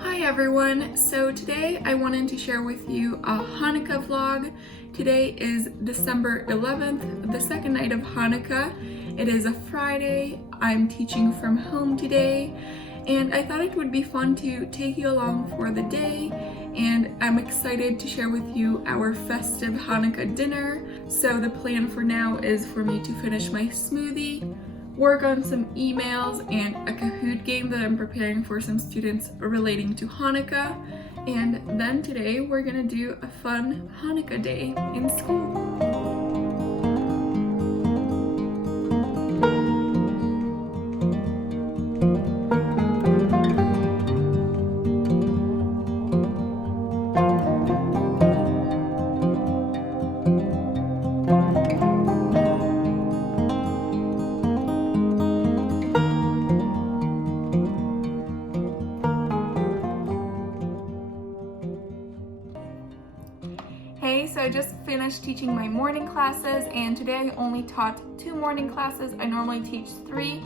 Hi everyone, so today I wanted to share with you a Hanukkah vlog. Today is December 11th, the second night of Hanukkah. It is a Friday. I'm teaching from home today, and I thought it would be fun to take you along for the day, and I'm excited to share with you our festive Hanukkah dinner. So the plan for now is for me to finish my smoothie, work on some emails and a Kahoot game that I'm preparing for some students relating to Hanukkah. And then today we're gonna do a fun Hanukkah day in school. So I just finished teaching my morning classes, and today I only taught 2 morning classes. I normally teach 3,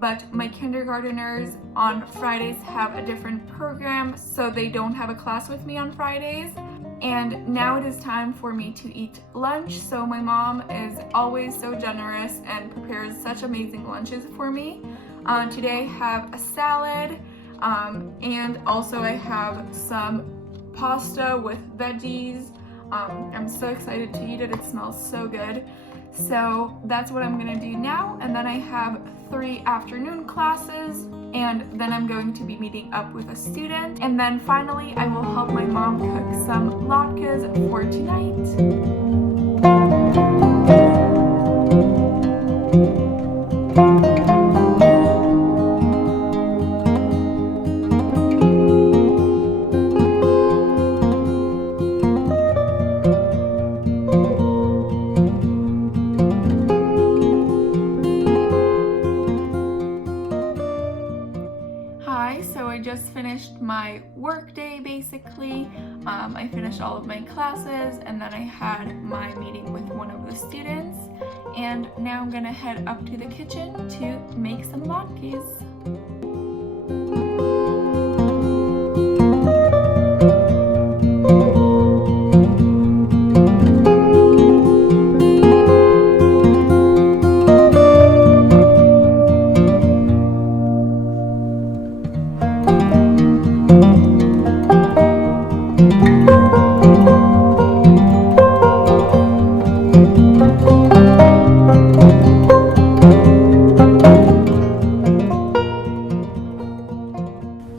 but my kindergarteners on Fridays have a different program, so they don't have a class with me on Fridays. And now it is time for me to eat lunch. So my mom is always so generous and prepares such amazing lunches for me. Today I have a salad, and also I have some pasta with veggies. I'm so excited to eat it. It smells so good. So that's what I'm gonna do now, and then I have 3 afternoon classes, and then I'm going to be meeting up with a student, and then finally I will help my mom cook some latkes for tonight. I just finished my work day basically. I finished all of my classes, and then I had my meeting with one of the students, and now I'm gonna head up to the kitchen to make some latkes.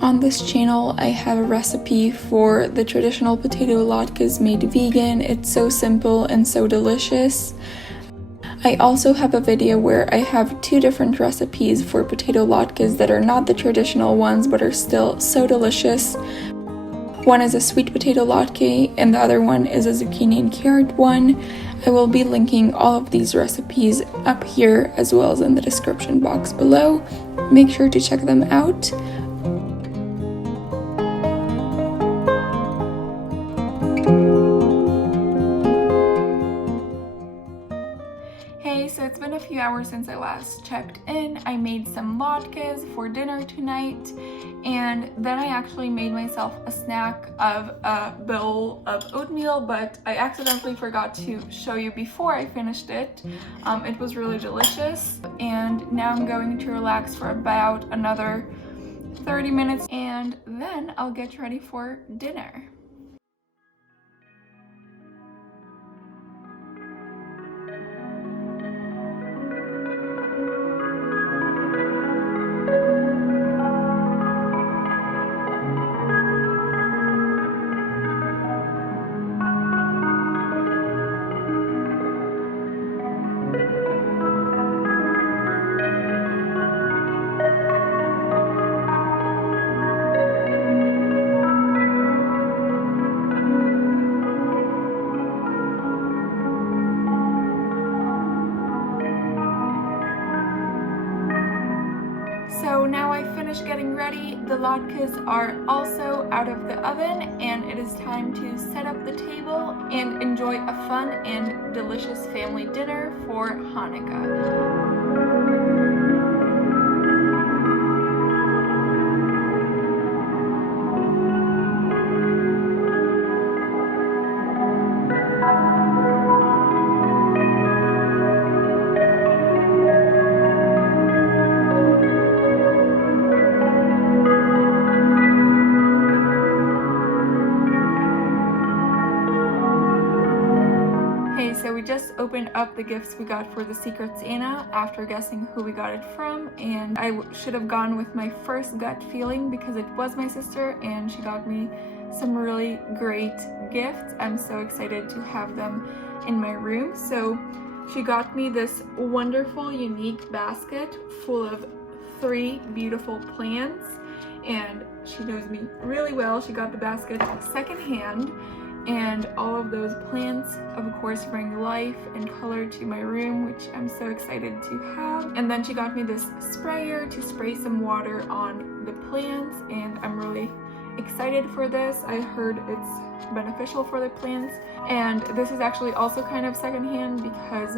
On this channel, I have a recipe for the traditional potato latkes made vegan. It's so simple and so delicious. I also have a video where I have 2 different recipes for potato latkes that are not the traditional ones but are still so delicious. One is a sweet potato latke and the other one is a zucchini and carrot one. I will be linking all of these recipes up here as well as in the description box below. Make sure to check them out. So it's been a few few hours since I last checked in. I made some latkes for dinner tonight, and then I actually made myself a snack of a bowl of oatmeal, but I accidentally forgot to show you before I finished it. It was really delicious, and now I'm going to relax for about another 30 minutes, and then I'll get ready for dinner. So now I finished getting ready. The latkes are also out of the oven, and it is time to set up the table and enjoy a fun and delicious family dinner for Hanukkah. So we just opened up the gifts we got for the Secret Santa after guessing who we got it from, and I should have gone with my first gut feeling because it was my sister and she got me some really great gifts. I'm so excited to have them in my room. So she got me this wonderful, unique basket full of 3 beautiful plants, and she knows me really well. She got the basket secondhand, and all of those plants, of course, bring life and color to my room, which I'm so excited to have. And then she got me this sprayer to spray some water on the plants, and I'm really excited for this. I heard it's beneficial for the plants. And this is actually also kind of secondhand because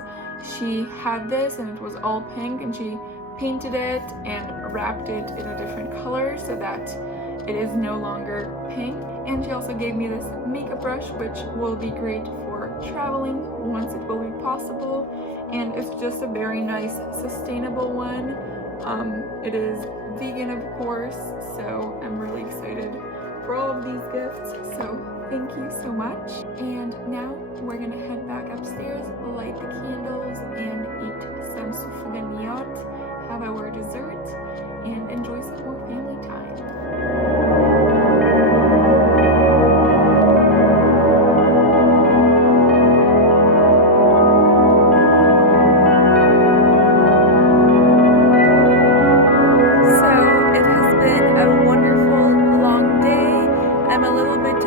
she had this and it was all pink, and she painted it and wrapped it in a different color so that it is no longer pink. And she also gave me this makeup brush, which will be great for traveling once it will be possible, and it's just a very nice sustainable one. It is vegan, of course, so I'm really excited for all of these gifts, so thank you so much. And now we're gonna head back upstairs, light the candles, and eat some Sufganiyot, have our dessert, and enjoy some more family time.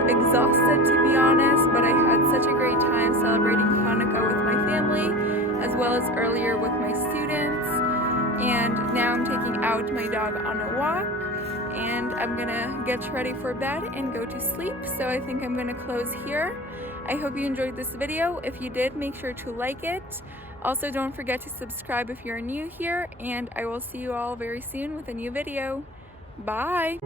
Exhausted, to be honest, but I had such a great time celebrating Hanukkah with my family, as well as earlier with my students. And now I'm taking out my dog on a walk, and I'm gonna get ready for bed and go to sleep. So I think I'm gonna close here. I hope you enjoyed this video. If you did, make sure to like it. Also, don't forget to subscribe if you're new here, and I will see you all very soon with a new video. Bye!